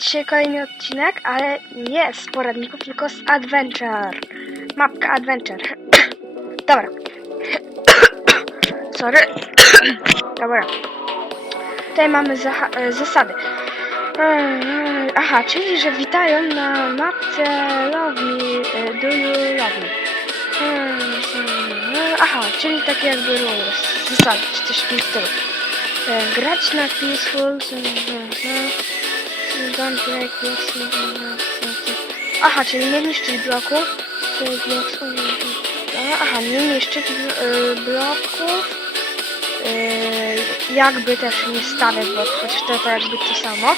Dzisiaj kolejny odcinek, ale nie z poradników, tylko z Adventure. Mapka Adventure. Dobra. Sorry. Dobra. Tutaj mamy e, zasady. Eee, Aha, czyli że witają na mapce Love Me, e, Do You Love Me. Aha, czyli takie jakby rules, zasady, czy coś w tym stylu. E, Grać na peaceful. Don't break. Aha, czyli nie niszczyć bloków. Aha, nie niszczyć y, bloków. Y, jakby też nie stawiać bloków, chociaż to, to jakby to samo.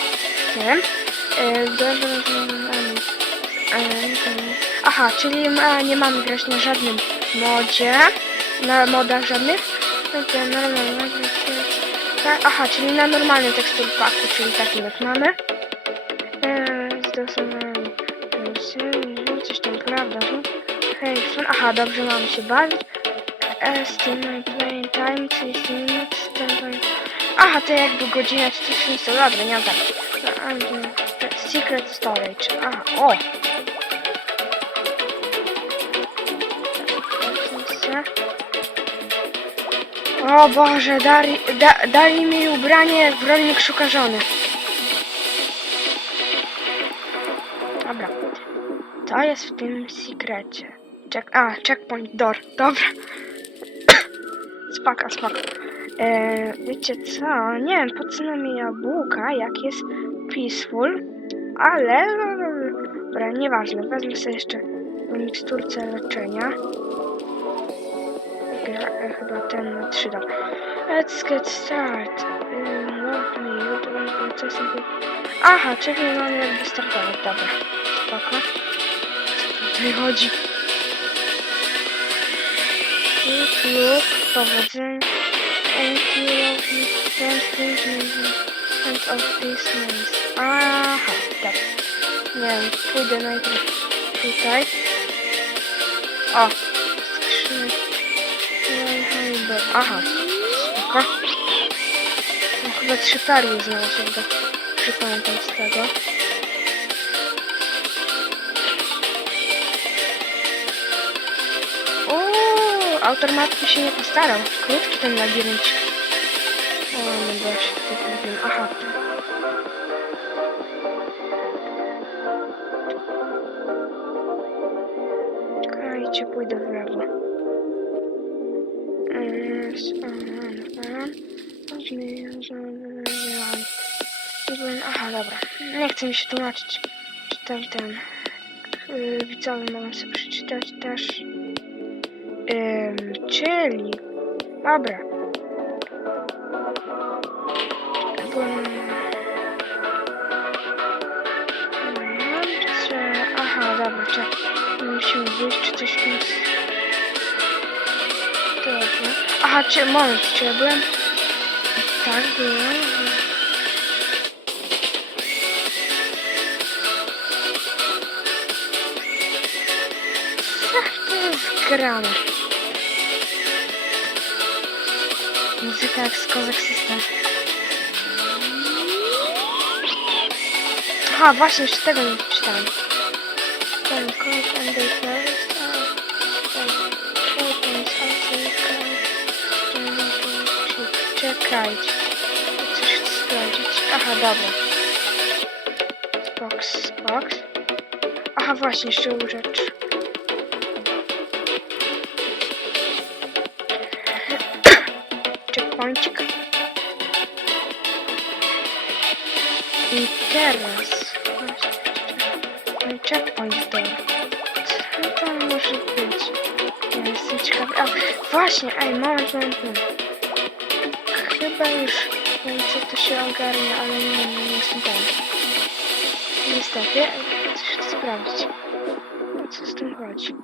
Nie wiem. Y, Aha, czyli ma, nie mamy grać na żadnym modzie. Na modach żadnych. Dobra, normalnie. Tak, aha, czyli na normalnym tekstur paku, czyli takim jak mamy. Coś tam, prawda? Hej, fun, aha, dobrze, mamy się bawić. Time, czyli estimate time. Aha, to jakby godzina czy coś nic, dobra, nie mam tak. Secret storage, aha, o! O Boże, dali, da, dali mi ubranie w rolnik szuka żony. Jest w tym sekrecie. Check, a, checkpoint door. Dobra. spaka, spaka. E, wiecie co? Nie wiem, po co nam jabłka, jak jest peaceful, ale... Dobra, nieważne. Wezmę sobie jeszcze miksturce leczenia. Gra, e, chyba ten na 3 dobra. Let's get start. Love me, you don't processing it. Aha, czyli mamy jakby startować, dobra. Spoko. Co tutaj chodzi? Good look, powodzenia. Thank you, love me, End of this month. Aha, dobra. Nie wiem, pójdę najpierw tutaj. O, skrzynek. Aha, spoko. No chyba trzy perły znalazłem, jak przypamiętam z tego. Autor mapki się nie postarał. Krótki ten labirynt. O, no bo ja się tutaj nie wiem. Aha. Czekajcie, pójdę w lewo. Aha, dobra. Nie chcę mi się tłumaczyć. Czytam ten. Yy, widzowie mogą sobie przeczytać też. Ym, czyli. Dobra. Czy... Aha, dobra. Musimy wyjść, czy coś jest. Dobra. Aha, czy moment, czy ja byłem? Tak, byłem. Grane? Muzyka jak z Kozak System. Aha, właśnie, jeszcze tego nie przeczytałem. Ten code and the first. Czekajcie. Coś sprawdzić. Aha, dobra. Box, box. Aha, właśnie, jeszcze rzecz. Teraz... No i checkpoint door. Co tam może być? Ja jestem ciekawy. A, właśnie, ej, moment, moment, moment. Chyba już wiem, co to się ogarnia, ale nie, nie, nie jestem pewien. Niestety, coś chcę sprawdzić. Co z tym chodzi?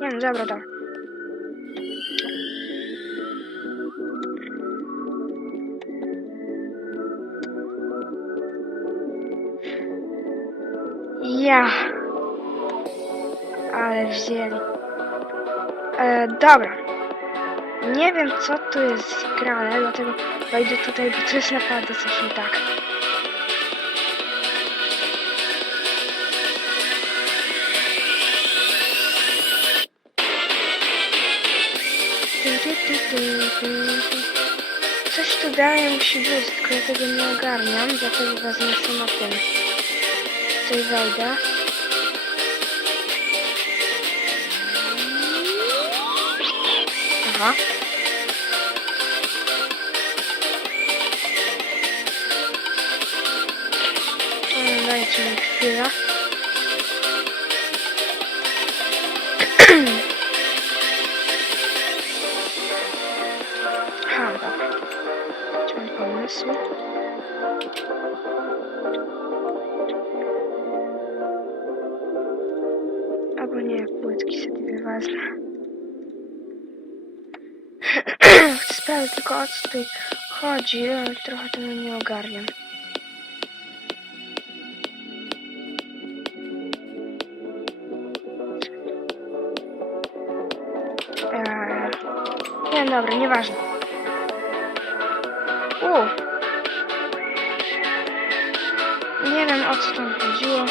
Nie no, dobra, dobra. Ja. Ale wzięli. E, dobra. Nie wiem co tu jest grane, dlatego wejdę tutaj, bo to jest naprawdę coś nie tak. Coś tu dalej musi być, tylko ja tego nie ogarniam, dlatego wezmę sobie na tym. Tutaj wejdę. Aha. Mm, Dajcie mi Sprawdzić tylko o tutaj chodzi, ale trochę tego nie ogarniam. Eee, nie, dobra, nieważne. U. Nie wiem o co tam chodziło.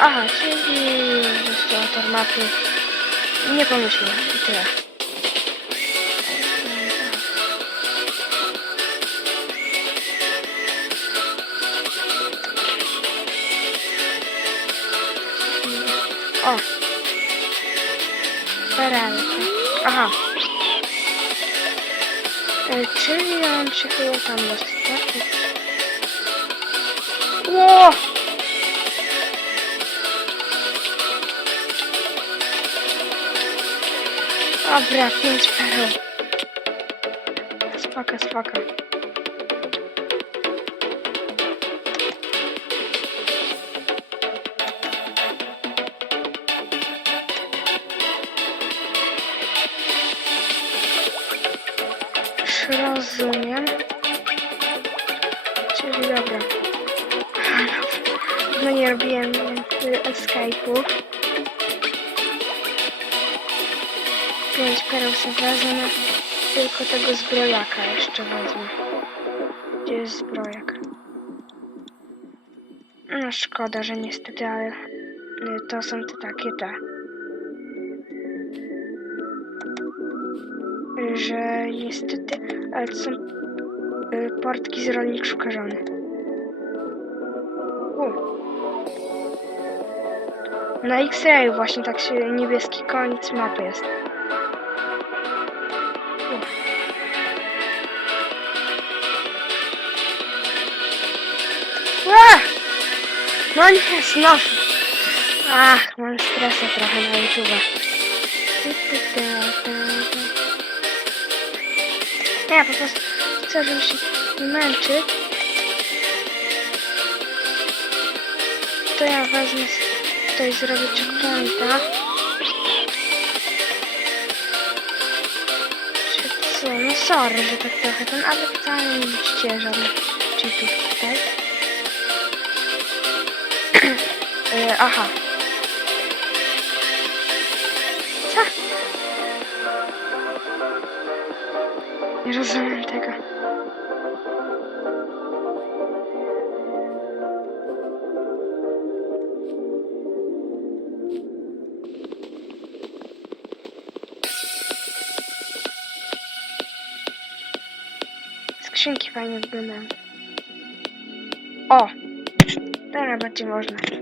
Aha, czyli restaurator mapy. I tyle. O! Perełka. Aha. E, czyli ja mam się chyba tam dostać, tak? Ło! Dobra, pięć pereł. Spoko, spoko. Tego zbrojaka jeszcze wezmę. Gdzie jest zbrojak? No szkoda, że niestety, ale y, to są te takie te. Że niestety, ale to są y, portki z rolnik szuka żony. U. Na X-ray właśnie tak się niebieski koniec mapy jest. No nie, znowu. Ach, mam stresa trochę na YouTube. Ja po prostu chcę, żeby się nie męczyć. To ja wezmę, tutaj zrobię checkpointa. Czy co? No sorry, że tak trochę ten, ale wcale nie widzicie żadnych cheatów aha. Co? Nie rozumiem tego. Skrzynki fajnie wyglądają. O! Teraz będzie można.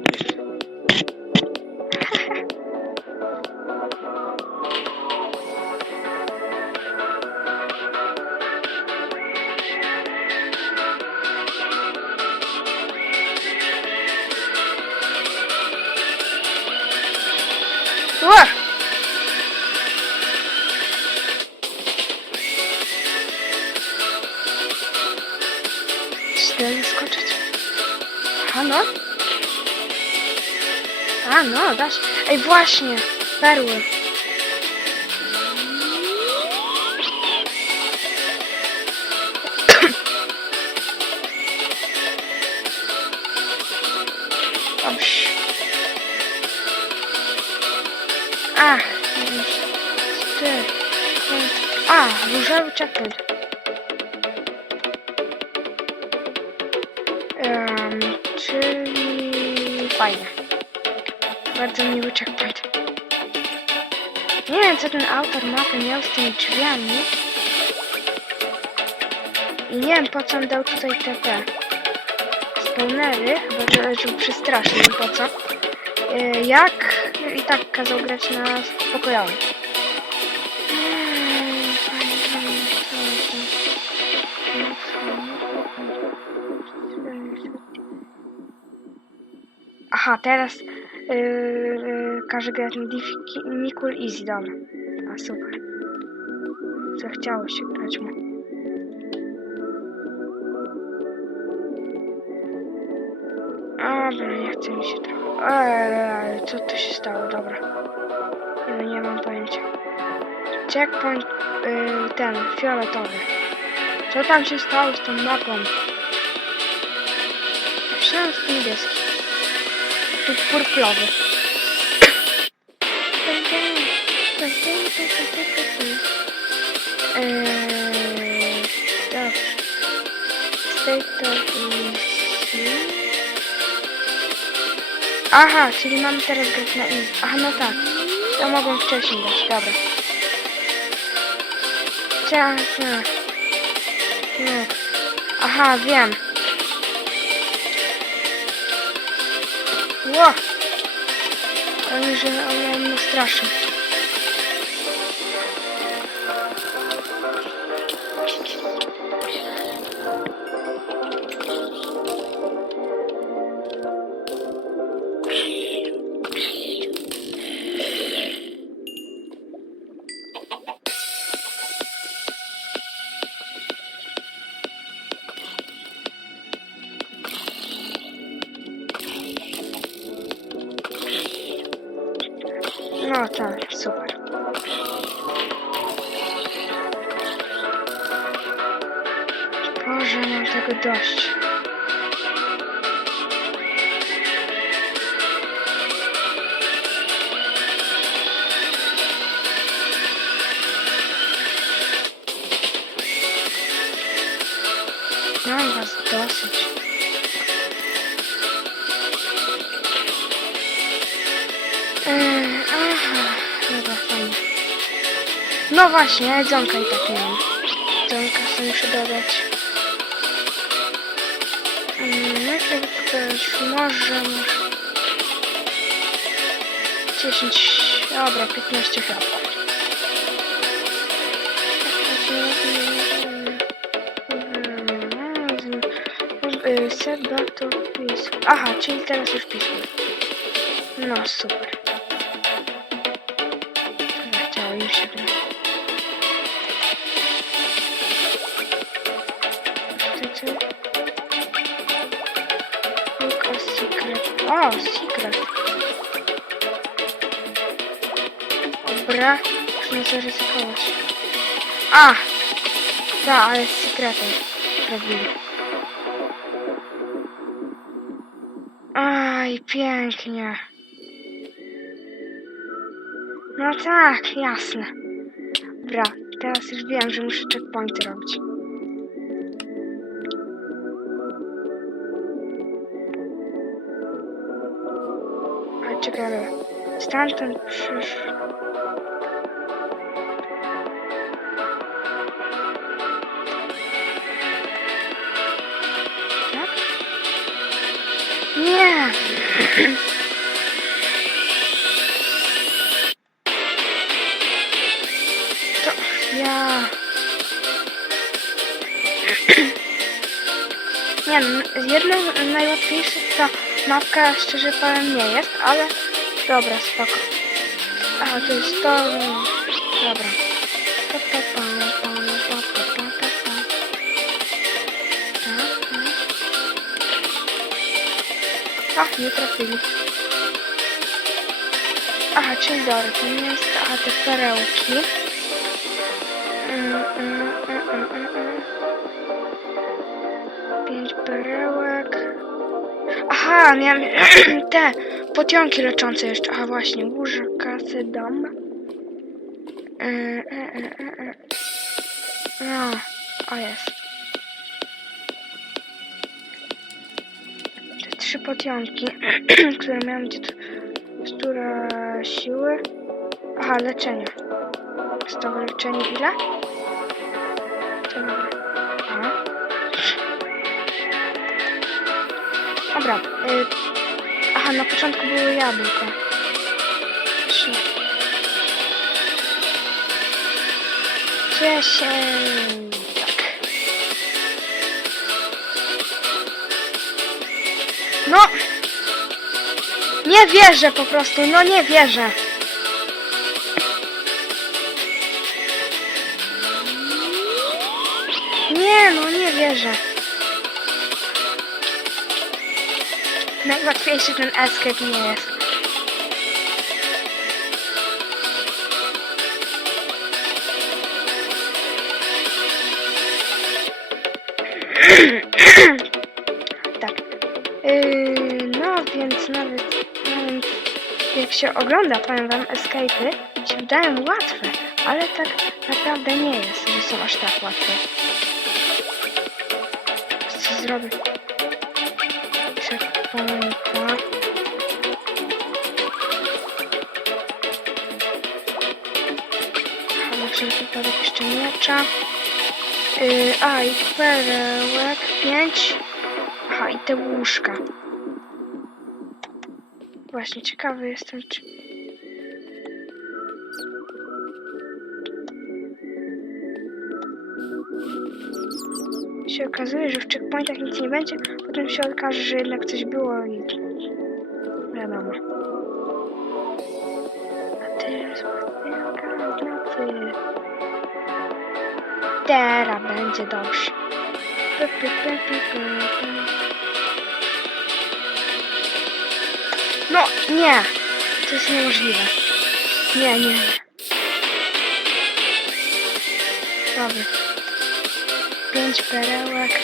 Ła! Czy skoczyć? A no? A no, da się. Ej, właśnie! Perły. Checkpoint. Um, czyli fajnie. Bardzo miły checkpoint. Nie wiem, co ten autor mapy miał z tymi drzwiami. I nie wiem, po co on dał tutaj te, te spawnery, chyba, że- żeby przestraszyć, nie po co. E, Jak i tak kazał grać na spokojowym. Aha, teraz yy, każe grać na Difficult Easy, dobra. A super. Zachciało się grać mu. Dobra, nie chce mi się trochę. Eee, co tu się stało? Dobra. No nie mam pojęcia. Checkpoint yy, ten, fioletowy. Co tam się stało z tą mapą? Że to niebieski. Tu purplowy. Eee, easy. Aha, czyli mamy teraz grać na easy. Aha, no tak. To mogłem wcześniej dać, dobra. Cia, cia. Nie. Aha, wiem. О! Он уже он, он страшен. Mam was dosyć. Eee, aha, dobra, fajnie. No właśnie, jedzonka i tak nie mam. Jedzonka sobie muszę dodać. Jak to wykupić? Może, może... 10, dobra, 15 chlebków. Aha, czyli teraz już peaceful. No, super. Chyba chciało im się co? Look a secret. O, secret. Dobra, muszę zaryzykować. A! Da, ale z secretem. Aj, pięknie. No tak, jasne. Dobra, teraz już wiem, że muszę checkpointy robić. Ale stamtąd przysz... Tak? Nie! Ja... Nie no, jedną z najłatwiejszych ta mapka, szczerze powiem, nie jest, ale dobra, spoko. Aha, to jest to... Dobra. Nie trafili. Aha, czyli dobra, to nie jest... Aha, te perełki. Mm, mm, mm, mm, mm, mm. Pięć perełek. Aha, miałem te potionki leczące jeszcze. Aha, właśnie, łóżka, kasy, dom. E, e, e, e, e. No, o jest. Trzy potionki, które miałem gdzie. Która siły. Aha, leczenie. Tego leczenie ile? Aha. Dobra. Y Aha, na początku było jabłko. Trzy. Dziesięć. No! Nie wierzę po prostu, no nie wierzę. Nie, no nie wierzę. Najłatwiejszy ten escape nie jest. Się ogląda, powiem wam, escape'y, się wydają łatwe, ale tak naprawdę nie jest, że są aż tak łatwe. Co zrobię? Checkpointa. A na wszelki wypadek jeszcze miecza. Yy, a i perełek 5. Aha, i te łóżka. Właśnie, ciekawy jestem, czy... się okazuje, że w checkpointach nic nie będzie, potem się okaże, że jednak coś było i... wiadomo. A ty. Teraz będzie dobrze. Pu, pu, pu. No, nie! To jest niemożliwe. Nie, nie, nie. Dobra. Pięć perełek.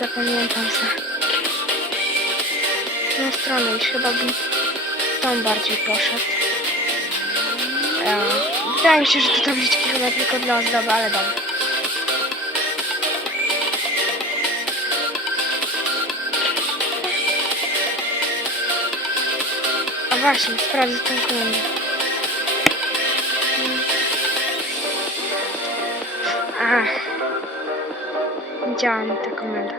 Zapamiętam se. W tą stronę już chyba bym tą bardziej poszedł. Ja. Wydaje mi się, że te tabliczki chyba tylko dla ozdoby, ale dobra. Właśnie, sprawdzę tę komendę. Nie działa mi ta komenda.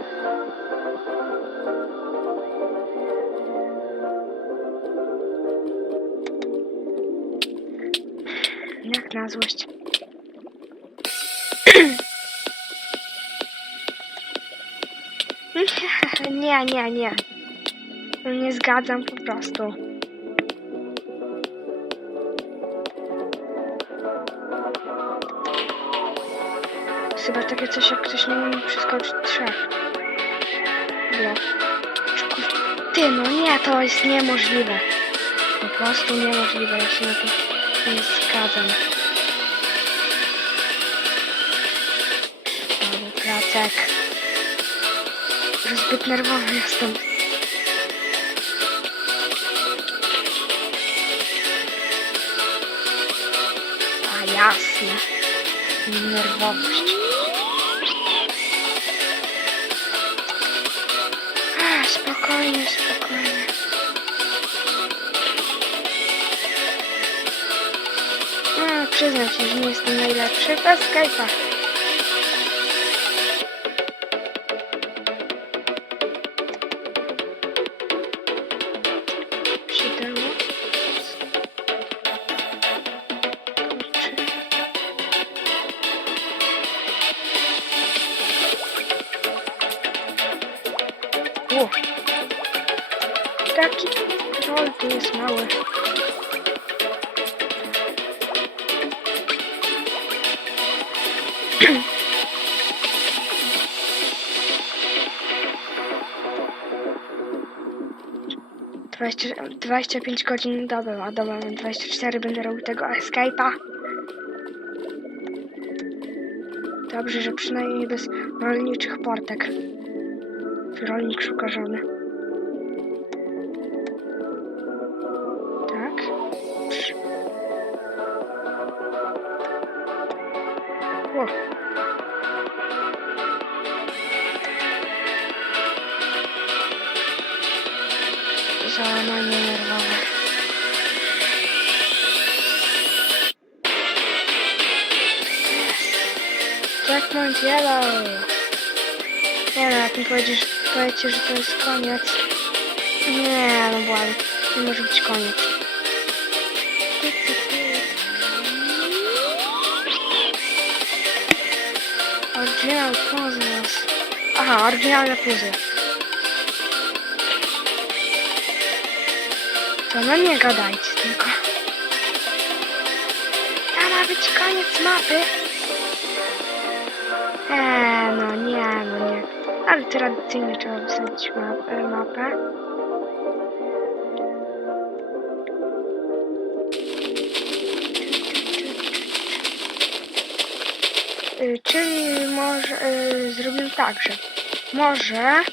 Jak na złość. Nie, nie, nie. Nie zgadzam po prostu. Chyba takie coś, jak ktoś nie umie przeskoczyć trzech. Bloczków. Ty, no nie, to jest niemożliwe. Po prostu niemożliwe, ja się na to nie zgadzam. Mały placek. Zbyt nerwowy jestem. A jasne. Nerwowość. Spokojnie, spokojnie. No, przyznam się, że nie jestem najlepszy bez Skype'a. Dwadzieścia, 25 godzin dobę, a dobra, mam 24 będę robił tego Escape'a. Dobrze, że przynajmniej bez rolniczych portek. Rolnik szuka żony. Mi powiedziesz, powiecie, że to jest koniec. Nie, no błagam. Nie może być koniec. Original puzzles. Aha, oryginalne puzzle. To no nie gadajcie tylko. To ma być koniec mapy. Eee, no nie. Ale tradycyjnie trzeba wysadzić map, e, mapę. Y, Czyli może y, zrobimy tak, że może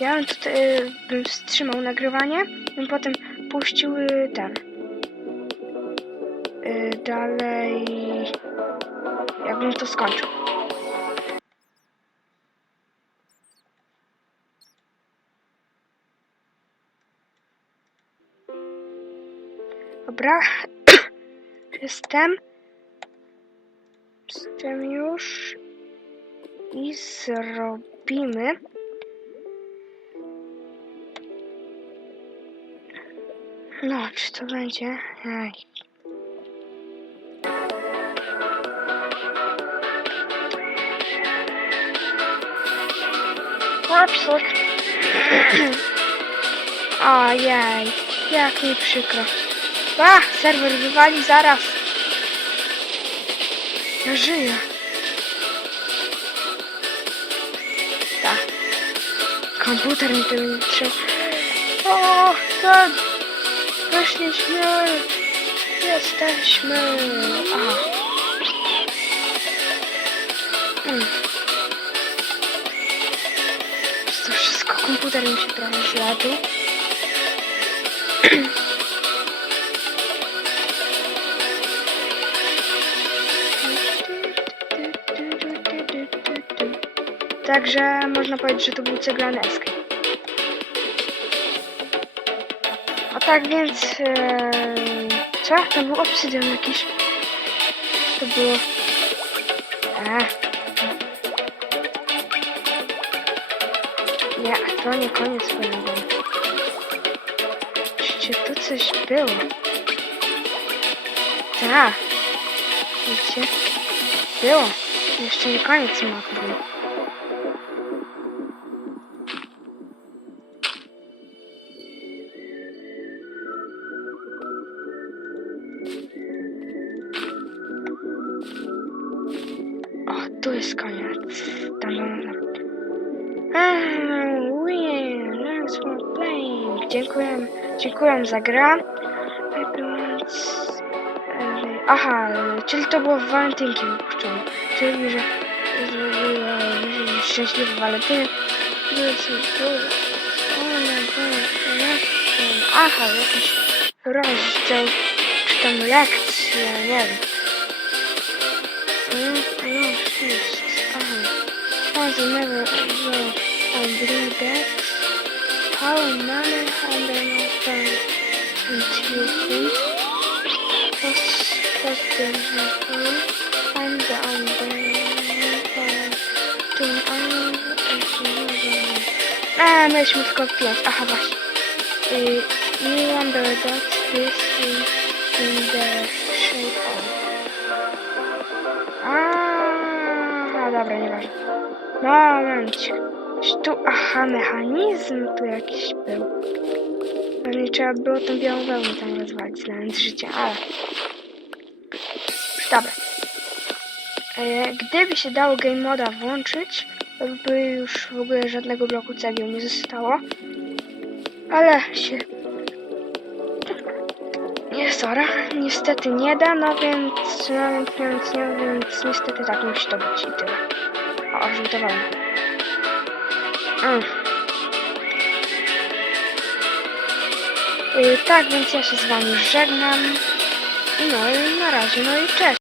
ja bym tutaj y, bym wstrzymał nagrywanie, bym potem puścił y, ten. Y, dalej. Jakbym to skończył. Dobra. Jestem. Jestem już. I zrobimy. No, czy to będzie? Ej. Popsuk. Ojej, jak mi przykro. A, serwer wywali zaraz. Ja żyję. Tak. Komputer mi tego nie trzeba. O, tak. Właśnie śmierć. Jesteśmy. Aha. Mm. To wszystko komputer mi się trochę zjadł. Także można powiedzieć, że to był ceglany escape. A tak więc... Ee, co? To był obsydian jakiś. To było... E. Nie, to nie koniec pojęcia. Przecież tu coś było. Tak. Widzicie? Było. Jeszcze nie koniec mapy dziękuję za grę. Everyone's... e, Aha, czyli to było w walentynki wypuszczone. Czyli, że zrobiła szczęśliwy walentynek. Aha, jakiś rozdział, czy tam lekcja, nie wiem. Father never will on blue decks. How many hundred my friend the phone and the A, mieliśmy tylko pięć. Aha, właśnie. Y, wonder that this is in the shape of Aha, dobra, nieważne. Moment. Tu, aha, mechanizm tu jakiś był. Pewnie trzeba było tą białą wełnę tam rozwalić, znając życie, ale... Dobra. E, gdyby się dało game moda włączyć, to by już w ogóle żadnego bloku cegieł nie zostało. Ale się... Nie, sora. Niestety nie da, no więc... No więc, więc, nie, więc niestety tak musi to być i tyle. O, żółtowałem. Mm. Tak, więc ja się z wami żegnam. No i na razie, no i cześć.